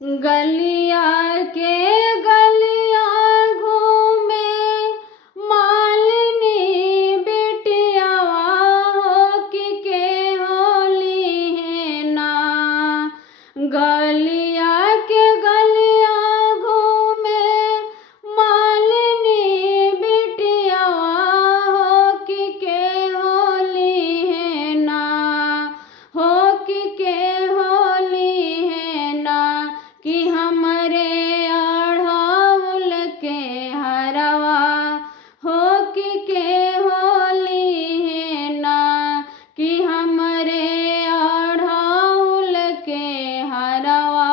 गलिया के गलिया घूमे मालिनी बिटियावा हो के होली है ना। गलिया के गलिया घूमे मालिनी बिटियावा हो के होली है ना। हो के होली है ना कि हमरे अढ़ौल के हरवा हो के होली है ना। कि हमरे अढ़ौल के हरवा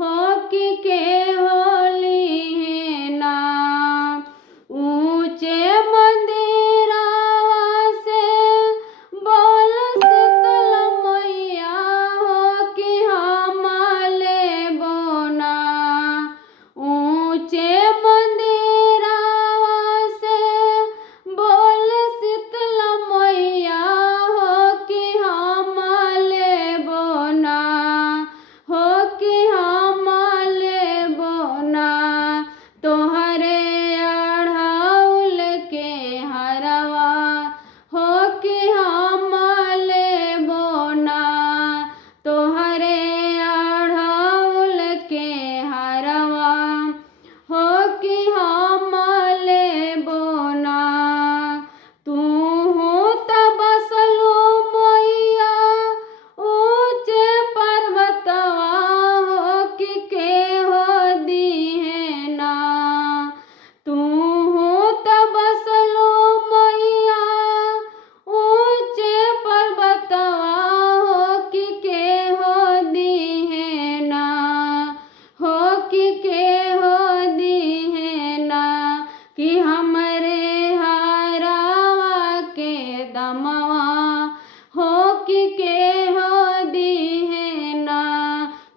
हो के होली है ना। ऊंचे मंदिरवा से बोल शीतल मैया हो कि हम लेबोना। ऊंचे मंदिरवा से बोल शीतल मैया हो कि हम लेबोना। हो कि हम लेबोना तोहरे अढ़ौल के हरवा हो कि हम लेबोना। तोहरे अढ़ौल के हरवा हो कि हम लेबोना। तू त बसलू मैया ऊंचे पर्वतवा हो के हो दी है ना। तू त बसलू मैया ऊंचे पर्वतवा हो के हो दी है ना। हो के हो दी है ना कि हमरे हरावा के दमवा हो के हो दी है ना।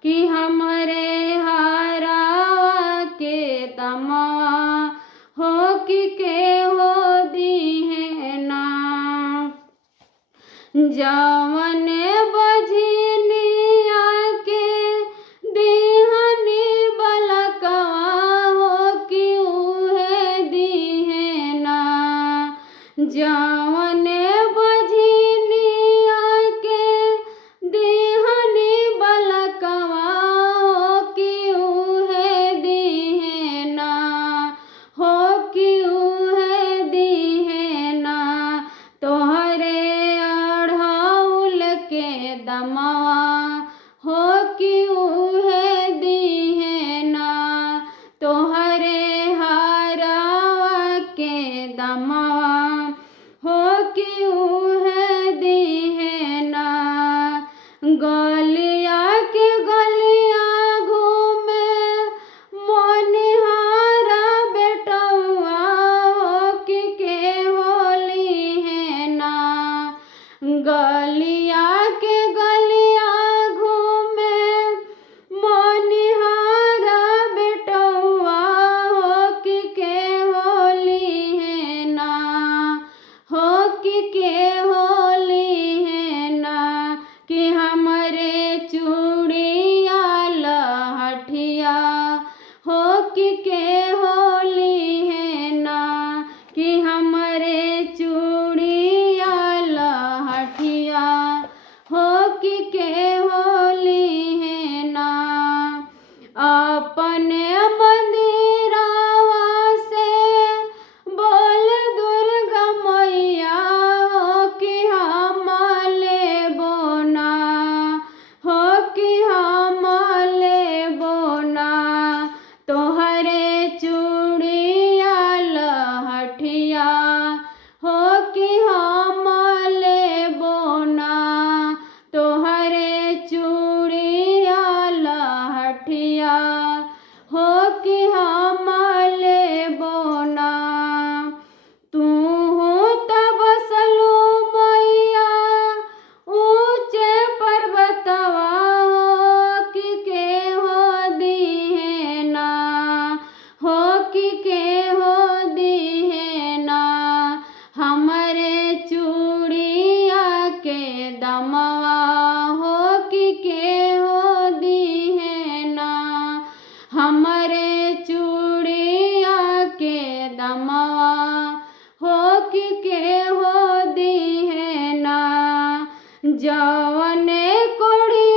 कि हमरे हरावा के दमवा हो के हो दी है ना। जवन बझनिया के दिहनी बलकवा हो कि उहे दी है ना। जवन बझनिया के दिहनी बलकवा हो कि उहे दी है ना। हो कि उहे दी है ना तोहरे अढ़ौल के दमवा हो कि उहे दी है ना। तोहरे हरवा के दमवा हो कि उहे दी है ना। गलिया के गलिया घूमे मोनिहारा बेटौआ हो के होली है ना। गलिया के गलिया घूमे मोनिहारा बेटौआ हो के होली है ना। हो के होली है ना कि हमरे चूड़िया लहठिया हो के होली है ना। कि हमरे चूड़िया लहठिया हो के होली है ना। अपने मंदिरवा से बोल दुर्गा मैया हो कि हम लेबोना। हो कि हम लेबोना तोहरे कवने कोड़ी